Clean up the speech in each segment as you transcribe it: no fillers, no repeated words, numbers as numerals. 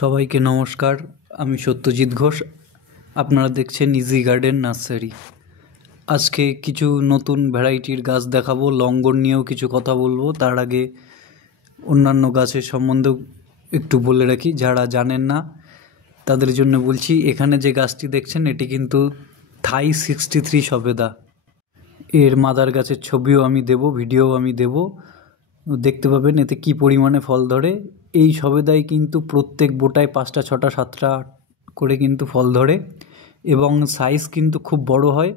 সবাইকে নমস্কার। আমি সত্যজিৎ ঘোষ। আপনারা দেখছেন ইজি গার্ডেন নার্সারি। আজকে কিছু নতুন ভ্যারাইটির গাছ দেখাবো, লঙ্গন নিয়েও কিছু কথা বলবো। তার আগে অন্যান্য গাছের সম্বন্ধেও একটু বলে রাখি, যারা জানেন না তাদের জন্য বলছি। এখানে যে গাছটি দেখছেন এটি কিন্তু থাই 63 সবেদা। এর মাদার গাছের ছবিও আমি দেব, ভিডিও আমি দেব, দেখতে পাবেন এতে কি পরিমাণে ফল ধরে। এই সবেদায় কিন্তু প্রত্যেক বোটায় 5টা 6টা 7টা করে কিন্তু ফল ধরে এবং সাইজ কিন্তু খুব বড় হয়।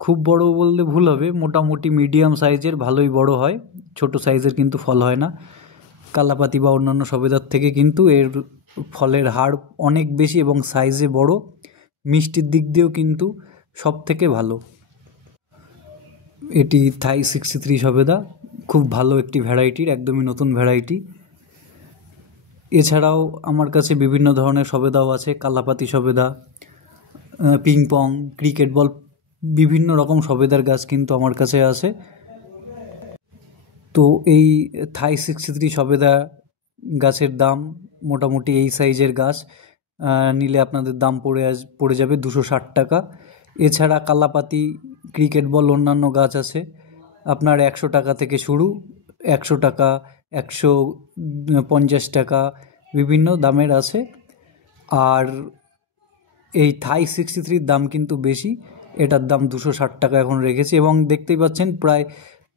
খুব বড় বললে ভুল হবে, মোটামুটি মিডিয়াম সাইজের, ভালোই বড় হয়। ছোট সাইজের কিন্তু ফল হয় না। কালাপাতি বা অন্যান্য সবেদার থেকে কিন্তু এর ফলের হার অনেক বেশি এবং সাইজে বড়, মিষ্টির দিক দিয়েও কিন্তু সব থেকে ভালো। এটি থাই 63 সবেদা, খুব ভালো একটি ভ্যারাইটির, একদমই নতুন ভ্যারাইটি। এছাড়াও আমার কাছে বিভিন্ন ধরনের সবেদাও আছে, কালাপাতি সবেদা, পিংপং, ক্রিকেট বল, বিভিন্ন রকম সবেদার গাছ কিন্তু আমার কাছে আছে। তো এই থাই 63 সবেদা গাছের দাম মোটামুটি এই সাইজের গাছ নিলে আপনাদের দাম পড়ে যাবে 260 টাকা। এছাড়া কালাপাতি, ক্রিকেট বল, অন্যান্য গাছ আছে আপনার 100 টাকা থেকে শুরু, 100 টাকা, 150 টাকা, বিভিন্ন দামের আছে। আর এই থাই 63 দাম কিন্তু বেশি, এটার দাম 260 টাকা এখন রেখেছে। এবং দেখতেই পাচ্ছেন প্রায়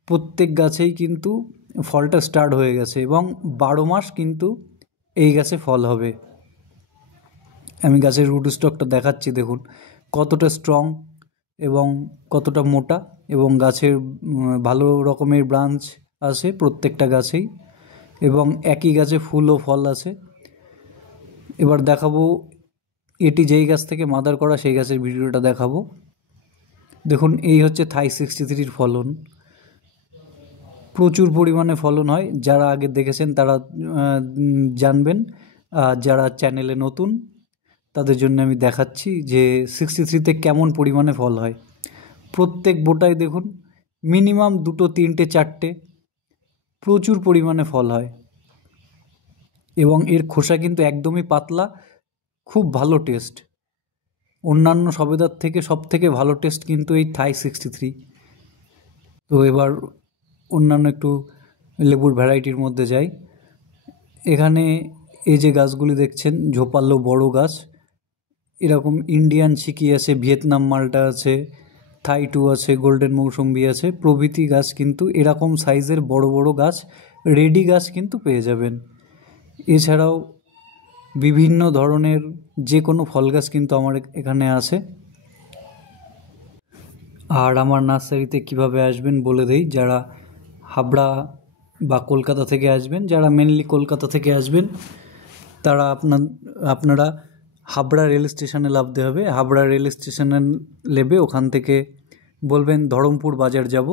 প্রত্যেক গাছেই কিন্তু ফলটা স্টার্ট হয়ে গেছে এবং 12 মাস কিন্তু এই গাছে ফল হবে। আমি গাছের রুট স্টকটা দেখাচ্ছি, দেখুন কতটা স্ট্রং এবং কতটা মোটা, এবং গাছের ভালো রকমের ব্রাঞ্চ আছে প্রত্যেকটা গাছেই, এবং একই গাছে ফুল ও ফল আছে। এবার দেখাবো এটি যেই গাছ থেকে মাদার করা সেই গাছের ভিডিওটা দেখাবো। দেখুন এই হচ্ছে থাই 63 ফলন, প্রচুর পরিমাণে ফলন হয়। যারা আগে দেখেছেন তারা জানবেন, যারা চ্যানেলে নতুন তাদের জন্য আমি দেখাচ্ছি যে 63তে কেমন পরিমাণে ফল হয়। প্রত্যেক বোটায় দেখুন মিনিমাম 2, 3, 4টে প্রচুর পরিমাণে ফল হয় এবং এর খোসা কিন্তু একদমই পাতলা, খুব ভালো টেস্ট। অন্যান্য সবেদার থেকে সব থেকে ভালো টেস্ট কিন্তু এই থাই 63। তো এবার অন্যান্য একটু লেবুর ভ্যারাইটির মধ্যে যাই। এখানে এই যে গাছগুলি দেখছেন ঝোপালো বড় গাছ, এরকম ইন্ডিয়ান চিকি আছে, ভিয়েতনাম মালটা আছে, থাই 2 আছে, গোল্ডেন মৌসুম্বি আছে প্রভৃতি গাছ কিন্তু এরকম সাইজের বড় বড় গাছ, রেডি গাছ কিন্তু পেয়ে যাবেন। এছাড়াও বিভিন্ন ধরনের যে কোনো ফল গাছ কিন্তু আমার এখানে আছে। আর আমার নার্সারিতে কিভাবে আসবেন বলে দেই। যারা হাবড়া বা কলকাতা থেকে আসবেন, যারা মেনলি কলকাতা থেকে আসবেন তারা আপনারা হাবড়া রেল স্টেশনে নামতে হবে। হাবড়া রেল স্টেশনে নেমে ওখান থেকে বলবেন ধরমপুর বাজার যাব,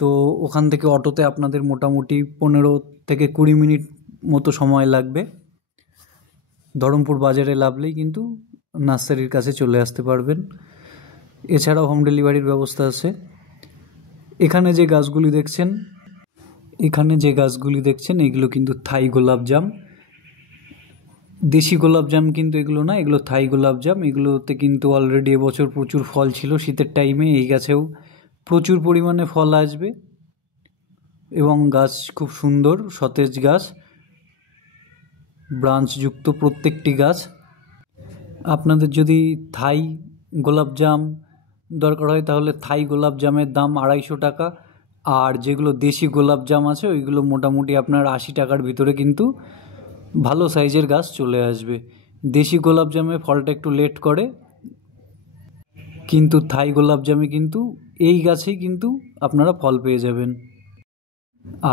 তো ওখান থেকে অটোতে আপনাদের মোটামুটি 15 থেকে 20 মিনিট মতো সময় লাগবে। ধরমপুর বাজারে নামলেই কিন্তু নার্সারির কাছে চলে আসতে পারবেন। এছাড়াও হোম ডেলিভারির ব্যবস্থা আছে। এখানে যে গাছগুলি দেখছেন এগুলো কিন্তু থাই গোলাপজাম, দেশি গোলাপজাম কিন্তু এগুলো না, এগুলো থাই গোলাপজাম। এগুলোতে কিন্তু অলরেডি এবছর প্রচুর ফল ছিল শীতের টাইমে, এই গাছেও প্রচুর পরিমাণে ফল আসবে এবং গাছ খুব সুন্দর সতেজ গাছ, ব্রাঞ্চযুক্ত প্রত্যেকটি গাছ। আপনাদের যদি থাই গোলাপজাম দরকার হয় তাহলে থাই গোলাপজামের দাম 250 টাকা, আর যেগুলো দেশি গোলাপজাম আছে ওইগুলো মোটামুটি আপনার 80 টাকার ভিতরে কিন্তু ভালো সাইজের গাছ চলে আসবে। দেশি গোলাপজামে ফলটা একটু লেট করে, কিন্তু থাই গোলাপজামে কিন্তু এই গাছেই কিন্তু আপনারা ফল পেয়ে যাবেন।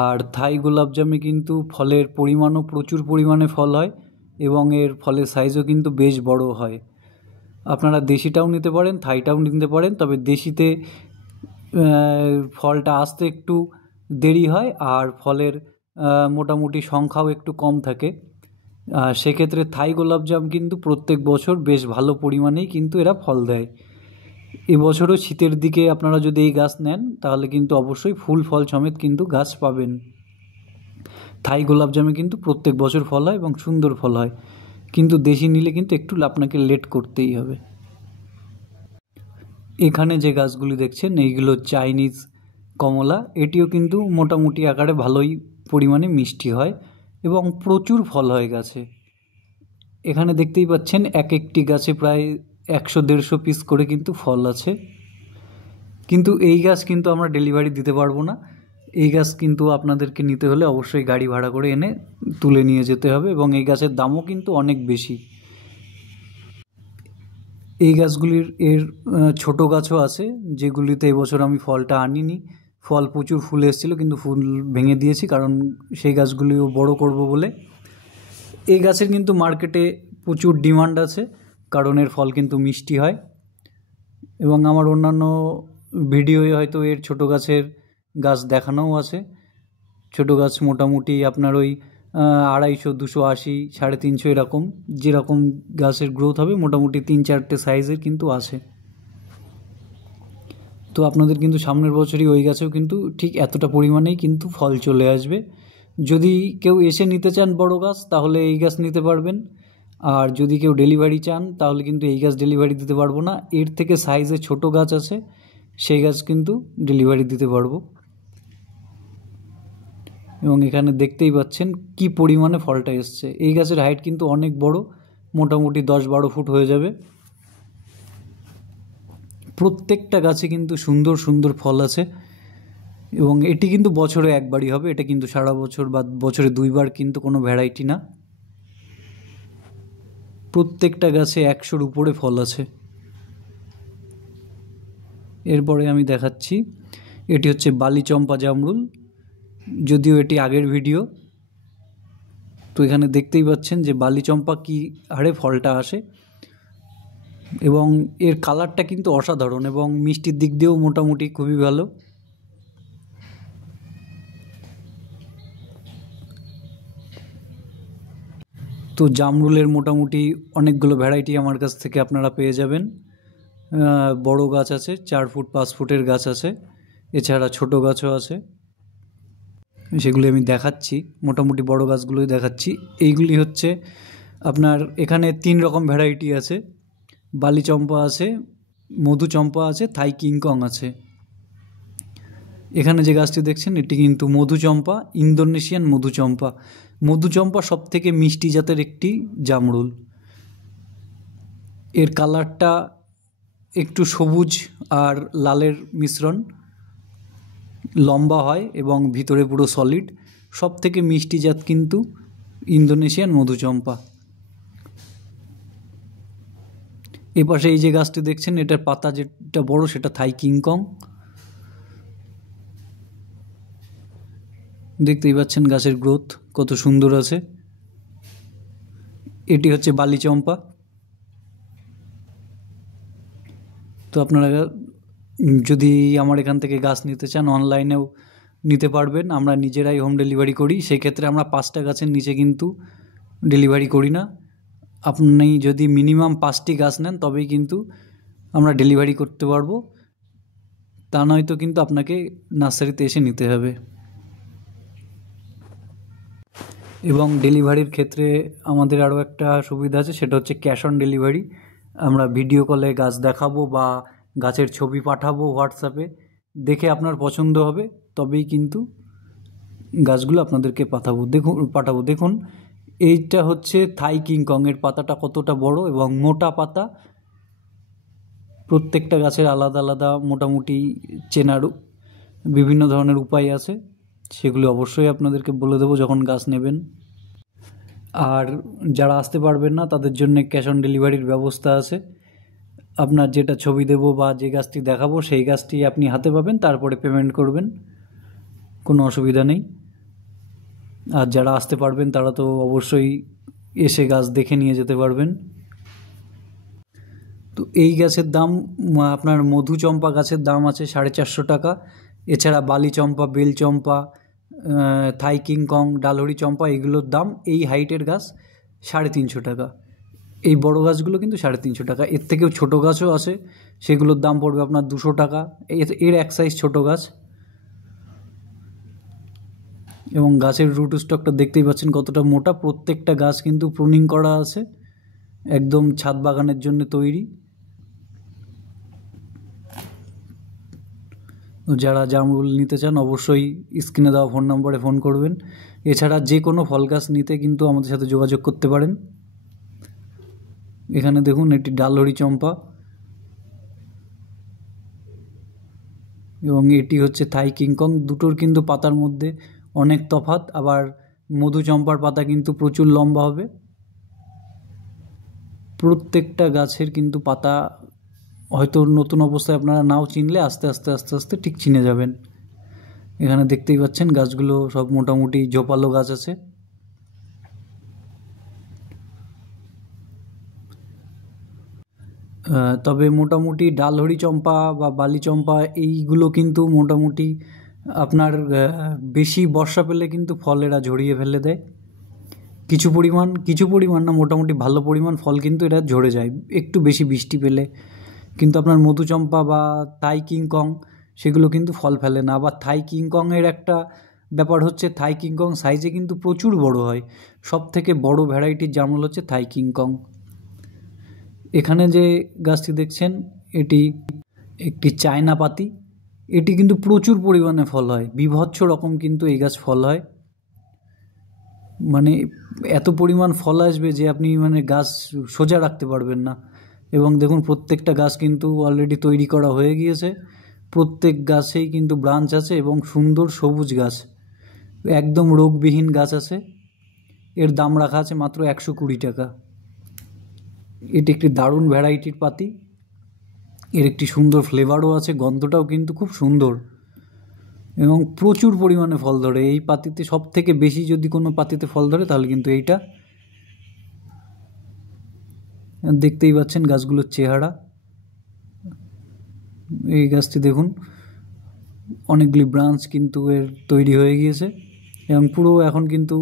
আর থাই গোলাপজামে কিন্তু ফলের পরিমাণও প্রচুর পরিমাণে ফল হয় এবং এর ফলের সাইজও কিন্তু বেশ বড় হয়। আপনারা দেশিটাও নিতে পারেন, থাইটাও নিতে পারেন, তবে দেশিতে ফলটা আসতে একটু দেরি হয় আর ফলের মোটামুটি সংখ্যাও একটু কম থাকে। সেক্ষেত্রে থাই গোলাপজাম কিন্তু প্রত্যেক বছর বেশ ভালো পরিমাণেই কিন্তু এরা ফল দেয়। এবছরও শীতের দিকে আপনারা যদি এই গাছ নেন তাহলে কিন্তু অবশ্যই ফুল ফল সমেত কিন্তু গাছ পাবেন। থাই গোলাপজামে কিন্তু প্রত্যেক বছর ফল হয় এবং সুন্দর ফল হয়। কিন্তু দেশি নিলে কিন্তু একটু আপনাকে লেট করতেই হবে। এখানে যে গাছগুলি দেখছেন এইগুলো চাইনিজ কমলা, এটিও কিন্তু মোটামুটি আকারে ভালোই পরিমাণে মিষ্টি হয় এবং প্রচুর ফল হয় গাছে। এখানে দেখতেই পাচ্ছেন এক একটি গাছে প্রায় 100-150 পিস করে কিন্তু ফল আছে। কিন্তু এই গাছ কিন্তু আমরা ডেলিভারি দিতে পারবো না। এই গাছ কিন্তু আপনাদেরকে নিতে হলে অবশ্যই গাড়ি ভাড়া করে এনে তুলে নিয়ে যেতে হবে এবং এই গাছের দামও কিন্তু অনেক বেশি। এই গাছগুলির ছোট গাছও আছে, যেগুলিতে এবছর আমি ফলটা আনিনি। ফল প্রচুর ফুল এসেছিলো কিন্তু ফুল ভেঙে দিয়েছি, কারণ সেই গাছগুলিও বড় করব বলে। এই গাছের কিন্তু মার্কেটে প্রচুর ডিমান্ড আছে, কারণ এর ফল কিন্তু মিষ্টি হয়। এবং আমার অন্যান্য ভিডিওয়ে হয়তো এর ছোট গাছের গাছ দেখানোও আছে। ছোট গাছ মোটামুটি আপনার ওই 250, 280, 350 এরকম, যেরকম গাছের গ্রোথ হবে মোটামুটি 3-4টে সাইজের কিন্তু আছে। তো আপনাদের কিন্তু সামনের বছরই ওই গাছেও কিন্তু ঠিক এতটা পরিমাণেই কিন্তু ফল চলে আসবে। যদি কেউ এসে নিতে চান বড় গাছ, তাহলে এই গাছ নিতে পারবেন। আর যদি কেউ ডেলিভারি চান, তাহলে কিন্তু এই গাছ ডেলিভারি দিতে পারবো না। এর থেকে সাইজে ছোট গাছ আছে, সেই গাছ কিন্তু ডেলিভারি দিতে পারবো। এবং এখানে দেখতেই পাচ্ছেন কি পরিমাণে ফলটা এসছে। এই গাছের হাইট কিন্তু অনেক বড়, মোটামুটি 10-12 ফুট হয়ে যাবে। প্রত্যেকটা গাছে কিন্তু সুন্দর সুন্দর ফল আছে এবং এটি কিন্তু বছরে একবারই হবে। এটা কিন্তু সারা বছর বা বছরে 2বার কিন্তু কোনো ভ্যারাইটি না। প্রত্যেকটা গাছে 100-র উপরে ফল আছে। এরপরে আমি দেখাচ্ছি, এটি হচ্ছে বালিচম্পা জামরুল, যদিও এটি আগের ভিডিও। তো এখানে দেখতেই পাচ্ছেন যে বালিচম্পা কী হারে ফলটা আসে এবং এর কালারটা কিন্তু অসাধারণ এবং মিষ্টির দিক দিয়েও মোটামুটি খুবই ভালো। তো জামরুলের মোটামুটি অনেকগুলো ভ্যারাইটি আমার কাছ থেকে আপনারা পেয়ে যাবেন। বড় গাছ আছে, 4 ফুট 5 ফুটের গাছ আছে, এছাড়া ছোট গাছও আছে, সেগুলি আমি দেখাচ্ছি। মোটামুটি বড় গাছগুলোই দেখাচ্ছি। এইগুলি হচ্ছে আপনার এখানে 3 রকম ভ্যারাইটি আছে। বালিচম্পা আছে, মধুচম্পা আছে, থাই কিংকং আছে। এখানে যে গাছটি দেখছেন এটি কিন্তু মধুচম্পা, ইন্দোনেশিয়ান মধুচম্পা। মধুচম্পা সবথেকে মিষ্টি জাতের একটি জামরুল। এর কালারটা একটু সবুজ আর লালের মিশ্রণ, লম্বা হয় এবং ভিতরে পুরো সলিড। সবথেকে মিষ্টি জাত কিন্তু ইন্দোনেশিয়ান মধুচম্পা। এপাশে এই যে গাছটি দেখছেন, এটার পাতা যেটা বড় সেটা থাই কিংকং। দেখতেই পাচ্ছেন গাছের গ্রোথ কত সুন্দর আছে। এটি হচ্ছে বালিচম্পা। তো আপনারা যদি আমার এখান থেকে গাছ নিতে চান, অনলাইনেও নিতে পারবেন। আমরা নিজেরাই হোম ডেলিভারি করি। সেক্ষেত্রে আমরা 5টা গাছের নিচে কিন্তু ডেলিভারি করি না। আপনি যদি মিনিমাম 5টি গাছ নেন তবেই কিন্তু আমরা ডেলিভারি করতে পারবো, তা নয়তো কিন্তু আপনাকে নার্সারিতে এসে নিতে হবে। এবং ডেলিভারির ক্ষেত্রে আমাদের আরও একটা সুবিধা আছে, সেটা হচ্ছে ক্যাশ অন ডেলিভারি। আমরা ভিডিও কলে গাছ দেখাবো বা গাছের ছবি পাঠাবো হোয়াটসঅ্যাপে, দেখে আপনার পছন্দ হবে তবেই কিন্তু গাছগুলো আপনাদেরকে পাঠাবো। দেখুন এইটা হচ্ছে থাই কিংকংয়ের পাতাটা কতটা বড় এবং মোটা পাতা। প্রত্যেকটা গাছের আলাদা আলাদা মোটামুটি চেনার বিভিন্ন ধরনের উপায় আছে, সেগুলো অবশ্যই আপনাদেরকে বলে দেবো যখন গাছ নেবেন। আর যারা আসতে পারবেন না তাদের জন্য ক্যাশ অন ডেলিভারির ব্যবস্থা আছে। আপনার যেটা ছবি দেবো বা যে গাছটি দেখাবো সেই গাছটি আপনি হাতে পাবেন, তারপরে পেমেন্ট করবেন, কোনো অসুবিধা নেই। আর যারা আসতে পারবেন তারা তো অবশ্যই এসে গাছ দেখে নিয়ে যেতে পারবেন। তো এই গাছের দাম, আপনার মধুচম্পা গাছের দাম আছে 450 টাকা। এছাড়া বালিচম্পা, বেলচম্পা, থাই কিংকং, ডালহরি চম্পা, এগুলোর দাম এই হাইটের গাছ 350 টাকা। এই বড় গাছগুলো কিন্তু 350 টাকা। এর থেকেও ছোটো গাছও আছে, সেগুলোর দাম পড়বে আপনার 200 টাকা। এর এক সাইজ ছোটো গাছ। এবং গাছের রুট স্টকটা দেখতেই পাচ্ছেন কতটা মোটা। প্রত্যেকটা গাছ কিন্তু প্রুনিং করা আছে। একদম ছাদ বাগানের জন্য তৈরি। যারা জামরুল নিতে চান অবশ্যই স্ক্রিনে দেওয়া ফোন নম্বরে ফোন করবেন। এছাড়া যে কোনো ফল গাছ নিতে কিন্তু আমাদের সাথে যোগাযোগ করতে পারেন। এখানে দেখুন এটি ডালহরি চম্পা এবং এটি হচ্ছে থাই কিংকং। দুটোর কিন্তু পাতার মধ্যে অনেক তফাৎ। আবার মধু চম্পার পাতা কিন্তু প্রচুর লম্বা হবে। প্রত্যেকটা গাছের কিন্তু পাতা হয়তো নতুন অবস্থায় আপনারা নাও চিনলে আস্তে আস্তে আস্তে আস্তে ঠিক চিনে যাবেন। এখানে দেখতেই পাচ্ছেন গাছগুলো সব মোটামুটি ঝোপালো গাছ আছে। তবে মোটামুটি ডালহরি চম্পা বা বালি চম্পা এইগুলো কিন্তু মোটামুটি আপনার বেশি বর্ষা পেলে কিন্তু ফল এরা ঝরিয়ে ফেলে দেয়। কিছু পরিমাণ না, মোটামুটি ভালো পরিমাণ ফল কিন্তু এটা ঝরে যায় একটু বেশি বৃষ্টি পেলে। কিন্তু আপনার মধুচম্পা বা থাই কিংকং সেগুলো কিন্তু ফল ফেলে না। আবার থাই কিংকংয়ের একটা ব্যাপার হচ্ছে, থাই কিংকং সাইজে কিন্তু প্রচুর বড় হয়। সব থেকে বড় ভ্যারাইটির জামরুল হচ্ছে থাই কিংকং। এখানে যে গাছটি দেখছেন এটি একটি চায়না পাতি। এটি কিন্তু প্রচুর পরিমাণে ফল হয়, বীভৎস রকম কিন্তু এই গাছ ফল হয়। মানে এত পরিমাণ ফল আসবে যে আপনি মানে গাছ সোজা রাখতে পারবেন না। এবং দেখুন প্রত্যেকটা গাছ কিন্তু অলরেডি তৈরি করা হয়ে গিয়েছে। প্রত্যেক গাছেই কিন্তু ব্রাঞ্চ আছে এবং সুন্দর সবুজ গাছ, একদম রোগবিহীন গাছ আছে। এর দাম রাখা আছে মাত্র 120 টাকা। এটি একটি দারুণ ভ্যারাইটির পাতি। এর একটি সুন্দর ফ্লেভারও আছে, গন্ধটাও কিন্তু খুব সুন্দর এবং প্রচুর পরিমাণে ফল ধরে এই পাতিতে। সব থেকে বেশি যদি কোনো পাতিতে ফল ধরে তাহলে কিন্তু এইটা। দেখতেই পাচ্ছেন গাছগুলোর চেহারা। এই গাছটি দেখুন অনেকগুলি ব্রাঞ্চ কিন্তু এর তৈরি হয়ে গিয়েছে এবং পুরো এখন কিন্তু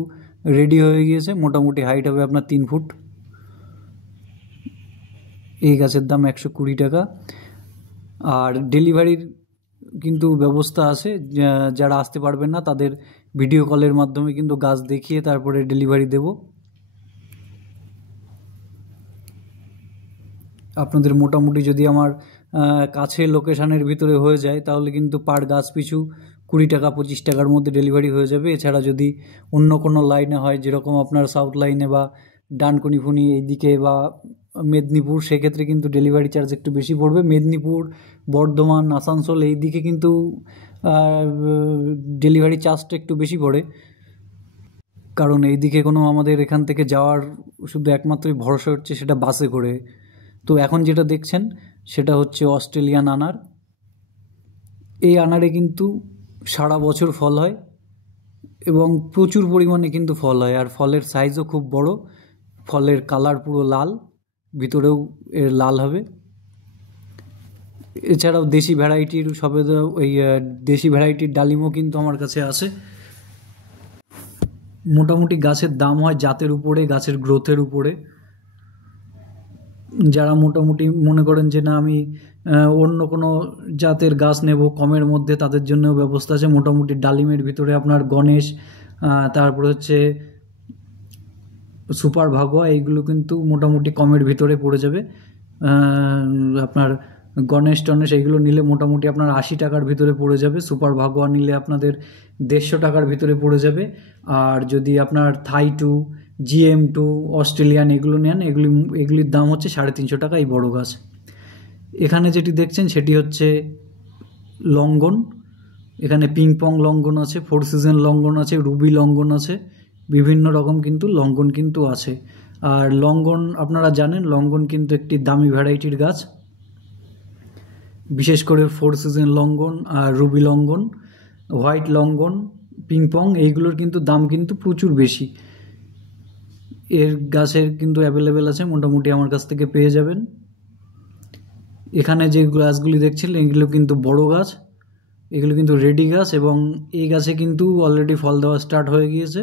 রেডি হয়ে গিয়েছে। মোটামুটি হাইট হবে আপনার 3 ফুট। এই গাছের দাম 120 টাকা। আর ডেলিভারির কিন্তু ব্যবস্থা আছে। যারা আসতে পারবেন না তাদের ভিডিও কলের মাধ্যমে কিন্তু গাছ দেখিয়ে তারপরে ডেলিভারি দেব। আপনাদের মোটামুটি যদি আমার কাছে লোকেশানের ভিতরে হয়ে যায় তাহলে কিন্তু পার গাছ পিছু 20 টাকা 25 টাকার মধ্যে ডেলিভারি হয়ে যাবে। এছাড়া যদি অন্য কোনো লাইনে হয়, যেরকম আপনার সাউথ লাইনে বা ডানকুনিফুনি এইদিকে বা মেদিনীপুর, সেক্ষেত্রে কিন্তু ডেলিভারি চার্জ একটু বেশি পড়বে। মেদিনীপুর, বর্ধমান, আসানসোল এই দিকে কিন্তু ডেলিভারি চার্জটা একটু বেশি পড়ে, কারণ এই দিকে কোনো আমাদের এখান থেকে যাওয়ার শুধু একমাত্রই ভরসা হচ্ছে সেটা বাসে করে। তো এখন যেটা দেখছেন সেটা হচ্ছে অস্ট্রেলিয়ান আনার। এই আনারে কিন্তু সারা বছর ফল হয় এবং প্রচুর পরিমাণে কিন্তু ফল হয়। আর ফলের সাইজও খুব বড়, ফলের কালার পুরো লাল, ভিতরেও এর লাল হবে। এছাড়াও দেশি ভ্যারাইটির সবেদা, ওই দেশি ভ্যারাইটির ডালিমও কিন্তু আমার কাছে আছে। মোটামুটি গাছের দাম হয় জাতের উপরে, গাছের গ্রোথের উপরে। যারা মোটামুটি মনে করেন যে না আমি অন্য কোনো জাতের গাছ নেব কমের মধ্যে, তাদের জন্যও ব্যবস্থা আছে। মোটামুটি ডালিমের ভিতরে আপনার গণেশ, তারপরে হচ্ছে সুপার ভাগোয়া, এইগুলো কিন্তু মোটামুটি কমের ভিতরে পড়ে যাবে। আপনার গণেশ টনেশ এইগুলো নিলে মোটামুটি আপনার 80 টাকার ভিতরে পড়ে যাবে। সুপার ভাগোয়া নিলে আপনাদের 150 টাকার ভিতরে পড়ে যাবে। আর যদি আপনার থাই 2, GM2, অস্ট্রেলিয়ান এগুলো নেন, এগুলির দাম হচ্ছে 350 টাকা এই বড় গাছ। এখানে যেটি দেখছেন সেটি হচ্ছে লঙ্ঘন। এখানে পিংপং লঙ্ঘন আছে, 4 সিজন লঙ্ঘন আছে, রুবি লঙ্ঘন আছে, বিভিন্ন রকম কিন্তু লঙ্ঘন কিন্তু আছে। আর লঙ্ঘন আপনারা জানেন, লঙ্ঘন কিন্তু একটি দামি ভ্যারাইটির গাছ। বিশেষ করে 4 সিজন লঙ্ঘন আর রুবি লঙ্ঘন, হোয়াইট লঙ্ঘন, পিংপং এইগুলোর কিন্তু দাম কিন্তু প্রচুর বেশি। এর গাছের কিন্তু অ্যাভেলেবেল আছে, মোটামুটি আমার কাছ থেকে পেয়ে যাবেন। এখানে যে গাছগুলি দেখছেন এগুলো কিন্তু বড় গাছ, এগুলো কিন্তু রেডি গাছ এবং এই গাছে কিন্তু অলরেডি ফল দেওয়া স্টার্ট হয়ে গিয়েছে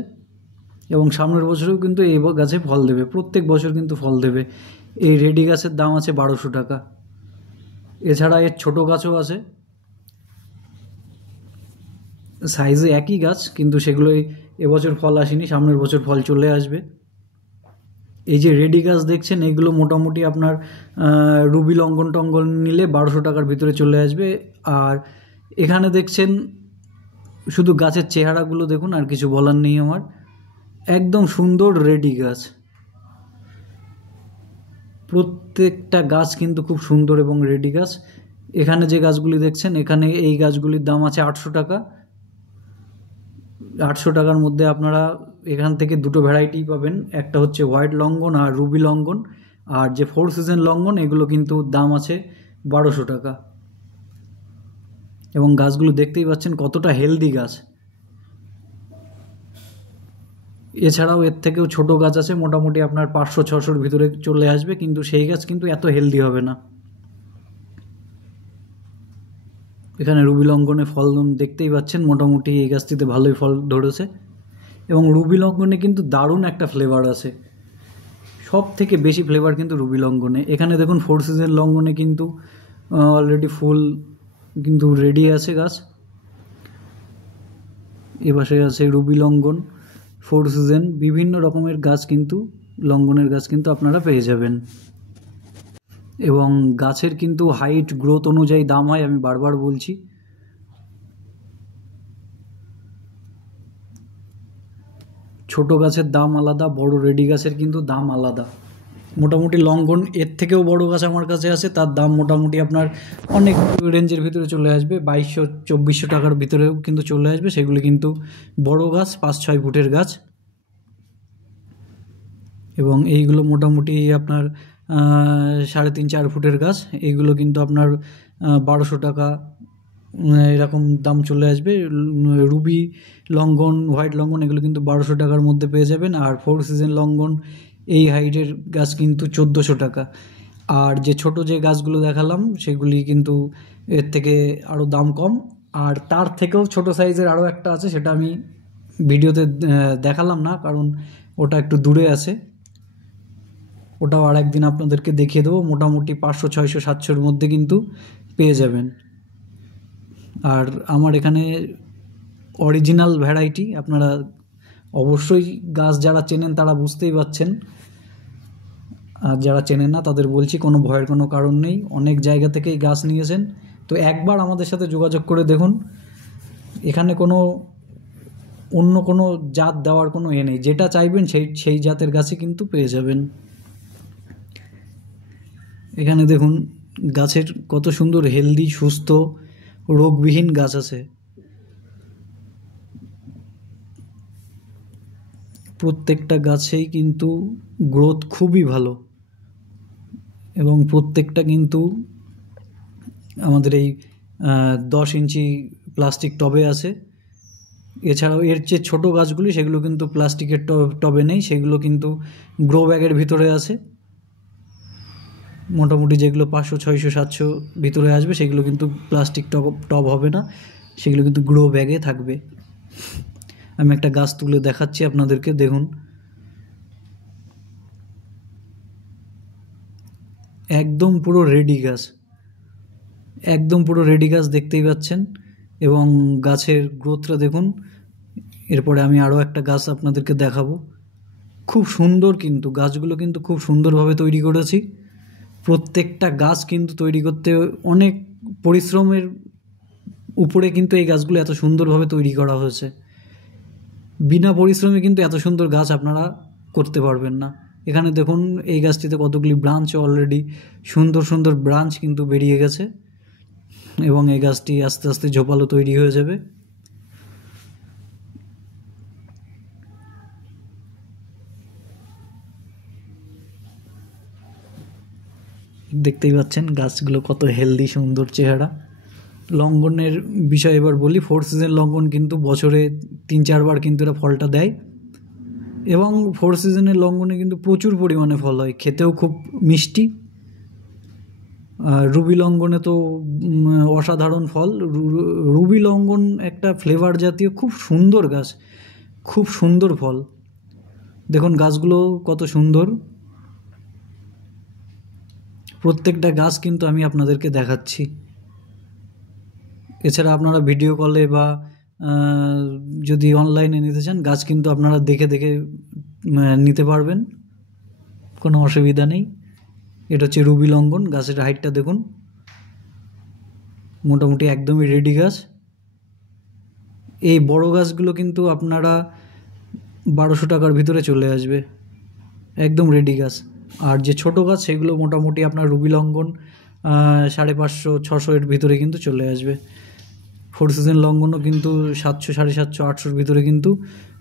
এবং সামনের বছরেও কিন্তু এই গাছে ফল দেবে, প্রত্যেক বছর কিন্তু ফল দেবে। এই রেডি গাছের দাম আছে 1200 টাকা। এছাড়া এর ছোট গাছও আছে, সাইজে একই গাছ, কিন্তু সেগুলোই এবছর ফল আসেনি, সামনের বছর ফল চলে আসবে। এই যে রেডি গাছ দেখছেন, এগুলো মোটামুটি আপনার রুবি লঙ্ঘন টঙ্গন নিলে 1200 টাকার ভিতরে চলে আসবে। আর এখানে দেখছেন শুধু গাছের চেহারাগুলো দেখুন, আর কিছু বলার নেই আমার। একদম সুন্দর রেডি গাছ, প্রত্যেকটা গাছ কিন্তু খুব সুন্দর এবং রেডি গাছ। এখানে যে গাছগুলি দেখছেন, এখানে এই গাছগুলির দাম আছে 800 টাকা। 800 টাকার মধ্যে আপনারা এখান থেকে দুটো ভ্যারাইটি পাবেন, একটা হচ্ছে হোয়াইট লঙ্ঘন আর রুবি লঙ্ঘন। আর যে 4 সিজন লঙ্ঘন, এগুলো কিন্তু দাম আছে 1200 টাকা। এবং গাছগুলো দেখতেই পাচ্ছেন কতটা হেলদি গাছ। এছাড়াও এর থেকেও ছোট গাছ আছে, মোটামুটি আপনার 500-600-র ভিতরে চলে আসবে, কিন্তু সেই গাছ কিন্তু এত হেলদি হবে না। এখানে রুবি লঙ্ঘনে ফল দেখতেই পাচ্ছেন, মোটামুটি এই গাছটিতে ভালোই ফল ধরেছে। এবং রুবি লঙ্ঘনে কিন্তু দারুণ একটা ফ্লেভার আছে, সব থেকে বেশি ফ্লেভার কিন্তু রুবি লঙ্ঘনে। এখানে দেখুন 4 সিজন লঙ্ঘনে কিন্তু অলরেডি ফুল কিন্তু রেডি আছে গাছ। এপাশে আছে রুবি লঙ্ঘন 4 সিজন, বিভিন্ন রকমের গাছ কিন্তু লঙ্ঘনের গাছ কিন্তু আপনারা পেয়ে যাবেন। এবং গাছের কিন্তু হাইট গ্রোথ অনুযায়ী দাম হয়, আমি বারবার বলছি। ছোট গাছের দাম আলাদা, বড় রেডি গাছের কিন্তু দাম আলাদা। মোটামুটি লঙ্ঘন এর থেকেও বড় গাছ আমার কাছে আছে, তার দাম মোটামুটি আপনার অনেক রেঞ্জের ভিতরে চলে আসবে, 2200-2400 টাকার ভিতরেও কিন্তু চলে আসবে। সেগুলি কিন্তু বড় গাছ, 5-6 ফুটের গাছ। এবং এইগুলো মোটামুটি আপনার 3.5-4 ফুটের গাছ। এইগুলো কিন্তু আপনার 1200 টাকা এরকম দাম চলে আসবে। রুবি লঙ্ঘন, হোয়াইট লঙ্ঘন এগুলো কিন্তু 1200 টাকার মধ্যে পেয়ে যাবেন। আর 4 সিজন লঙ্ঘন এই হাইটের গাছ কিন্তু 1400 টাকা। আর যে ছোট যে গাছগুলো দেখালাম, সেগুলি কিন্তু এর থেকে আরও দাম কম। আর তার থেকেও ছোট সাইজের আরও একটা আছে, সেটা আমি ভিডিওতে দেখালাম না, কারণ ওটা একটু দূরে আছে। ওটাও আর একদিন আপনাদেরকে দেখিয়ে দেবো। মোটামুটি 500-600-700-র মধ্যে কিন্তু পেয়ে যাবেন। আর আমার এখানে অরিজিনাল ভ্যারাইটি, আপনারা অবশ্যই গাছ যারা চেনেন তারা বুঝতেই পারছেন, আর যারা চেনেন না তাদের বলছি কোনো ভয়ের কোনো কারণ নেই। অনেক জায়গা থেকেই গাছ নিয়েছেন, তো একবার আমাদের সাথে যোগাযোগ করে দেখুন। এখানে কোনো অন্য কোনো জাত দেওয়ার কোনো নেই, যেটা চাইবেন সেই জাতের গাছই কিন্তু পেয়ে যাবেন। এখানে দেখুন গাছের কত সুন্দর হেলদি, সুস্থ, রোগবিহীন গাছ আছে। প্রত্যেকটা গাছেই কিন্তু গ্রোথ খুবই ভালো, এবং প্রত্যেকটা কিন্তু আমাদের এই 10 ইঞ্চি প্লাস্টিক টবে আছে। এছাড়াও এর যে ছোটো গাছগুলি, সেগুলো কিন্তু প্লাস্টিকের টবে নেই, সেগুলো কিন্তু গ্রো ব্যাগের ভিতরে আছে। মোটামুটি যেগুলো 500-600-700 ভিতরে আসবে, সেগুলো কিন্তু প্লাস্টিক টব হবে না, সেগুলো কিন্তু গ্রো ব্যাগে থাকবে। আমি একটা গাছ তুলে দেখাচ্ছি আপনাদেরকে, দেখুন একদম পুরো রেডি গাছ, একদম পুরো রেডি গাছ দেখতেই পাচ্ছেন। এবং গাছের গ্রোথটা দেখুন। এরপরে আমি আরও একটা গাছ আপনাদেরকে দেখাবো, খুব সুন্দর, কিন্তু গাছগুলো কিন্তু খুব সুন্দরভাবে তৈরি করেছি। প্রত্যেকটা গাছ কিন্তু তৈরি করতে অনেক পরিশ্রমের উপরে কিন্তু এই গাছগুলো এত সুন্দরভাবে তৈরি করা হয়েছে। বিনা পরিশ্রমে কিন্তু এত সুন্দর গাছ আপনারা করতে পারবেন না। এখানে দেখুন এই গাছটিতে কতগুলি ব্রাঞ্চ, অলরেডি সুন্দর সুন্দর ব্রাঞ্চ কিন্তু বেরিয়ে গেছে, এবং এই গাছটি আস্তে আস্তে ঝোপালো তৈরি হয়ে যাবে। দেখতেই পাচ্ছেন গাছগুলো কত হেলদি, সুন্দর চেহারা। লঙ্ঘনের বিষয় এবার বলি। 4 সিজন লঙ্ঘন কিন্তু বছরে 3-4 বার কিন্তু এরা ফলটা দেয়, এবং 4 সিজনের লঙ্ঘনে কিন্তু প্রচুর পরিমাণে ফল হয়, খেতেও খুব মিষ্টি। রুবি লঙ্ঘনে তো অসাধারণ ফল। রুবি লঙ্ঘন একটা ফ্লেভার জাতীয় খুব সুন্দর গাছ, খুব সুন্দর ফল। দেখুন গাছগুলো কত সুন্দর, প্রত্যেকটা গাছ কিন্তু আমি আপনাদেরকে দেখাচ্ছি। এছাড়া আপনারা ভিডিও কলে বা যদি অনলাইনে নিতে চান, গাছ কিন্তু আপনারা দেখে দেখে নিতে পারবেন। কোনো অসুবিধা নেই। এটা হচ্ছে রুবি লঙ্ঘন। গাছের হাইটটা দেখুন, মোটামুটি একদমই রেডি গাছ। এই বড় গাছগুলো কিন্তু আপনারা 1200 টাকার ভিতরে চলে আসবে, একদম রেডি গাছ। আর যে ছোট গাছ সেগুলো মোটামুটি আপনার রুবি লঙ্ঘন 550-600 এর ভিতরে কিন্তু চলে আসবে। 4 সিজন লঙ্ঘনও কিন্তু 700, 750, 800-র ভিতরে কিন্তু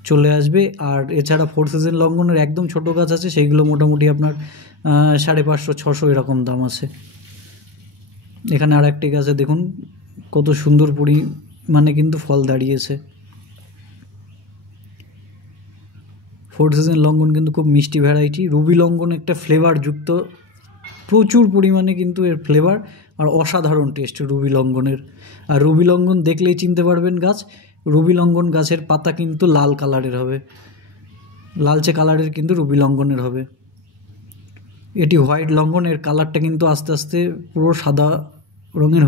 চলে আসবে। আর এছাড়া 4 সিজন লঙ্ঘনের একদম ছোট গাছ আছে, সেইগুলো মোটামুটি আপনার 550-600 এরকম দাম আছে। এখানে আর একটি গাছে দেখুন কত সুন্দর পরিমাণে কিন্তু ফল দাঁড়িয়েছে। 4 সিজন লঙ্ঘন কিন্তু খুব মিষ্টি ভ্যারাইটি। রুবি লঙ্ঘন একটা ফ্লেভার যুক্ত, প্রচুর পরিমাণে কিন্তু এর ফ্লেভার আর অসাধারণ টেস্ট রুবি লঙ্ঘনের। আর রুবি লঙ্ঘন দেখলেই চিনতে পারবেন গাছ। রুবি লঙ্ঘন গাছের পাতা কিন্তু লাল কালারের হবে, লালচে কালারের কিন্তু রুবি লঙ্ঘনের হবে। এটি হোয়াইট লঙ্ঘন, এর কালারটা কিন্তু আস্তে আস্তে পুরো সাদা রঙের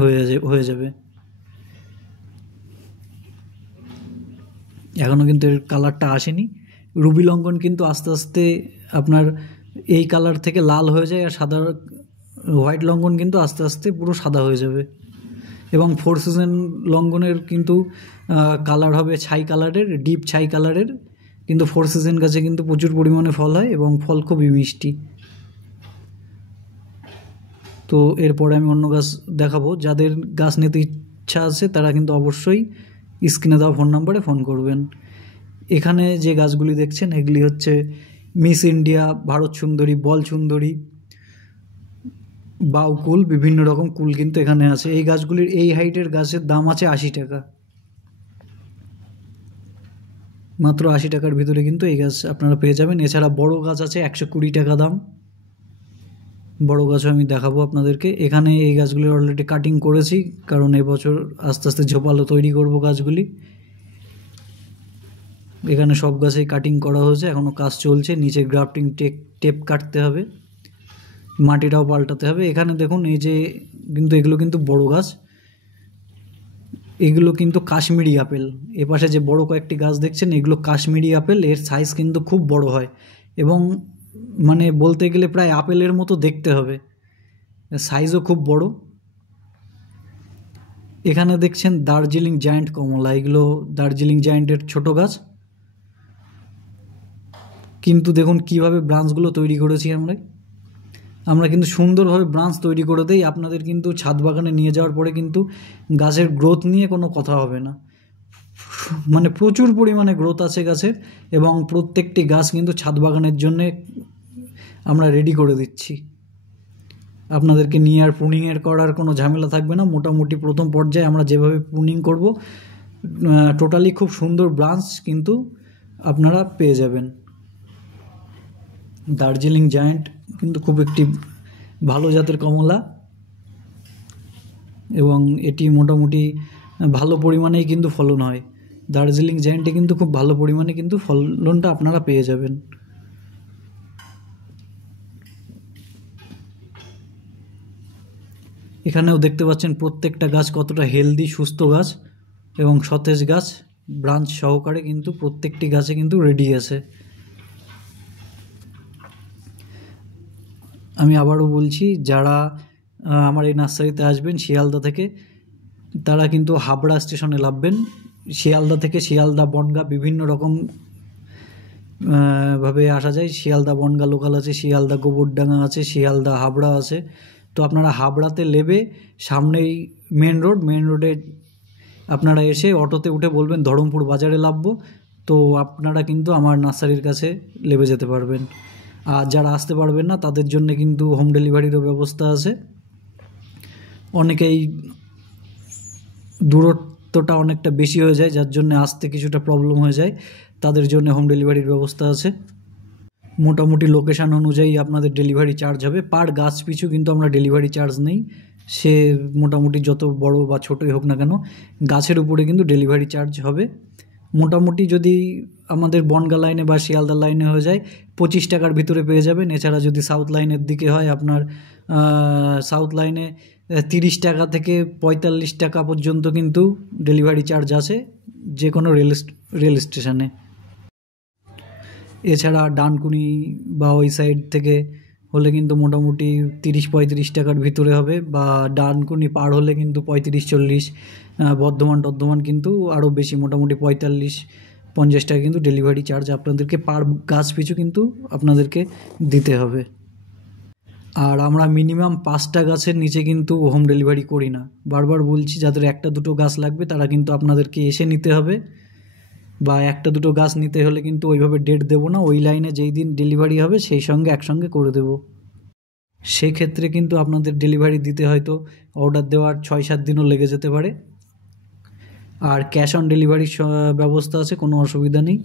হয়ে যাবে। এখনও কিন্তু এর কালারটা আসেনি। রুবি লঙ্ঘন কিন্তু আস্তে আস্তে আপনার এই কালার থেকে লাল হয়ে যায়, আর সাদা হোয়াইট লঙ্ঘন কিন্তু আস্তে আস্তে পুরো সাদা হয়ে যাবে। এবং 4 সিজন লঙ্ঘনের কিন্তু কালার হবে ছাই কালারের, ডিপ ছাই কালারের। কিন্তু 4 সিজন গাছে কিন্তু প্রচুর পরিমাণে ফল হয় এবং ফল খুবই মিষ্টি। তো এরপরে আমি অন্য গাছ দেখাবো। যাদের গাছ নিতে ইচ্ছা আছে তারা কিন্তু অবশ্যই স্ক্রিনে দেওয়া ফোন নাম্বারে ফোন করবেন। এখানে যে গাছগুলি দেখছেন এগুলি হচ্ছে মিস ইন্ডিয়া, ভারত সুন্দরী, বল সুন্দরী, বাউকুল, বিভিন্ন রকম কুল কিন্তু এখানে আছে। এই গাছগুলির এই হাইটের গাছের দাম আছে 80 টাকা, মাত্র 80 টাকার ভিতরে কিন্তু এই গাছ আপনারা পেয়ে যাবেন। এছাড়া বড় গাছ আছে 120 টাকা দাম, বড় গাছও আমি দেখাবো আপনাদেরকে। এখানে এই গাছগুলির অলরেডি কাটিং করেছি, কারণ এবছর আস্তে আস্তে ঝোপালো তৈরি করব গাছগুলি। এখানে সব গাছেই কাটিং করা হয়েছে, এখনও কাজ চলছে। নিচে গ্রাফটিং টেপ কাটতে হবে, মাটিটাও পাল্টাতে হবে। এখানে দেখুন এই যে কিন্তু এগুলো কিন্তু বড় গাছ, এগুলো কিন্তু কাশ্মীরি আপেল। এপাশে যে বড় কয়েকটি গাছ দেখছেন এগুলো কাশ্মীরি আপেল। এর সাইজ কিন্তু খুব বড় হয় এবং মানে বলতে গেলে প্রায় আপেলের মতো দেখতে হবে, সাইজও খুব বড়। এখানে দেখছেন দার্জিলিং জায়ান্ট কমলা, এগুলো দার্জিলিং জায়ান্টের ছোট গাছ। কিন্তু দেখুন কিভাবে ব্রাঞ্চগুলো তৈরি করেছি আমরা কিন্তু সুন্দরভাবে ব্রাঞ্চ তৈরি করে দেই। আপনাদের কিন্তু ছাদ বাগানে নিয়ে যাওয়ার পরে কিন্তু গাছের গ্রোথ নিয়ে কোনো কথা হবে না, মানে প্রচুর পরিমাণে গ্রোথ আছে গাছের। এবং প্রত্যেকটি গাছ কিন্তু ছাদ বাগানের জন্যে আমরা রেডি করে দিচ্ছি। আপনাদেরকে নিয়ে আর প্রুনিংয়ের করার কোনো ঝামেলা থাকবে না। মোটামুটি প্রথম পর্যায়ে আমরা যেভাবে প্রুনিং করব, টোটালি খুব সুন্দর ব্রাঞ্চ কিন্তু আপনারা পেয়ে যাবেন। দার্জিলিং জায়ান্ট কিন্তু খুব একটি ভালো জাতের কমলা এবং এটি মোটামুটি ভালো পরিমাণেই কিন্তু ফলন হয়। দার্জিলিং জায়ান্টে কিন্তু খুব ভালো পরিমাণে কিন্তু ফলনটা আপনারা পেয়ে যাবেন। এখানেও দেখতে পাচ্ছেন প্রত্যেকটা গাছ কতটা হেলদি, সুস্থ গাছ এবং সতেজ গাছ, ব্রাঞ্চ সহকারে কিন্তু প্রত্যেকটি গাছে কিন্তু রেডি আছে। আমি আবারও বলছি, যারা আমার এই নার্সারিতে আসবেন শিয়ালদা থেকে, তারা কিন্তু হাবড়া স্টেশনে নামবেন। শিয়ালদা থেকে শিয়ালদা বনগাঁ বিভিন্ন রকম ভাবে আসা যায়। শিয়ালদা বনগাঁ লোকাল আছে, শিয়ালদা গোবরডাঙ্গা আছে, শিয়ালদা হাবড়া আছে। তো আপনারা হাবড়াতে নেমে সামনেই মেন রোডে আপনারা এসে অটোতে উঠে বলবেন ধরমপুর বাজারে নামবো, তো আপনারা কিন্তু আমার নার্সারির কাছে নেমে যেতে পারবেন। আর যারা আসতে পারবেন না তাদের জন্য কিন্তু হোম ডেলিভারিরও ব্যবস্থা আছে। অনেকেই দূরত্বটা অনেকটা বেশি হয়ে যায়, যার জন্য আসতে কিছুটা প্রবলেম হয়ে যায়, তাদের জন্য হোম ডেলিভারির ব্যবস্থা আছে। মোটামুটি লোকেশান অনুযায়ী আপনাদের ডেলিভারি চার্জ হবে, পার গাছ পিছু কিন্তু আমরা ডেলিভারি চার্জ নেই। সে মোটামুটি যত বড় বা ছোটোই হোক না কেন, গাছের উপরে কিন্তু ডেলিভারি চার্জ হবে। মোটামুটি যদি আমাদের বনগাঁ লাইনে বা শিয়ালদা লাইনে হয়ে যায় 25 টাকার ভিতরে পেয়ে যাবেন। এছাড়া যদি সাউথ লাইনের দিকে হয় আপনার সাউথ লাইনে 30 টাকা থেকে 45 টাকা পর্যন্ত কিন্তু ডেলিভারি চার্জ আছে যে কোনো রেল স্টেশনে। এছাড়া ডানকুনি বা ওই সাইড থেকে হলে কিন্তু মোটামুটি 30-35 টাকার ভিতরে হবে, বা ডানকুনি পার হলে কিন্তু 35-40, বর্ধমান টর্ধমান কিন্তু আরও বেশি, মোটামুটি 45-50 টাকা কিন্তু ডেলিভারি চার্জ আপনাদেরকে পার গাছ পিছু কিন্তু আপনাদেরকে দিতে হবে। আর আমরা মিনিমাম 5টা গাছের নিচে কিন্তু হোম ডেলিভারি করি না। বারবার বলছি, যাদের 1-2 গাছ লাগবে তারা কিন্তু আপনাদেরকে এসে নিতে হবে, বা 1-2 গাছ নিতে হলে কিন্তু ওইভাবে ডেট দেবো না, ওই লাইনে যেই দিন ডেলিভারি হবে সেই সঙ্গে একসঙ্গে করে দেবো। সেক্ষেত্রে কিন্তু আপনাদের ডেলিভারি দিতে হয়তো অর্ডার দেওয়ার 6-7 দিনও লেগে যেতে পারে। আর ক্যাশ অন ডেলিভারির ব্যবস্থা আছে, কোনো অসুবিধা নেই।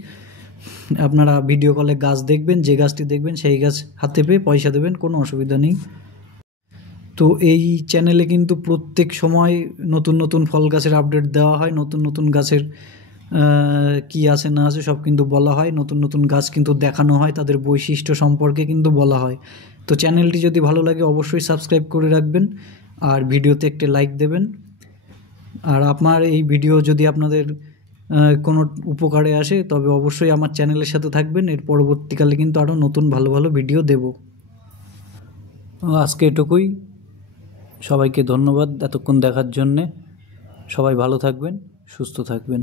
আপনারা ভিডিও কলে গাছ দেখবেন, যে গাছটি দেখবেন সেই গাছ হাতে পেয়ে পয়সা দেবেন, কোনো অসুবিধা নেই। তো এই চ্যানেলে কিন্তু প্রত্যেক সময় নতুন নতুন ফল গাছের আপডেট দেওয়া হয়, নতুন নতুন গাছের কী আছে না আছে সব কিন্তু বলা হয়, নতুন নতুন গাছ কিন্তু দেখানো হয়, তাদের বৈশিষ্ট্য সম্পর্কে কিন্তু বলা হয়। তো চ্যানেলটি যদি ভালো লাগে অবশ্যই সাবস্ক্রাইব করে রাখবেন, আর ভিডিওতে একটি লাইক দেবেন। আর আপনার এই ভিডিও যদি আপনাদের কোনো উপকারে আসে তবে অবশ্যই আমার চ্যানেলের সাথে থাকবেন, এর পরবর্তীকালে কিন্তু আরও নতুন ভালো ভালো ভিডিও দেব। আজকে এটুকুই, সবাইকে ধন্যবাদ এতক্ষণ দেখার জন্যে। সবাই ভালো থাকবেন, সুস্থ থাকবেন।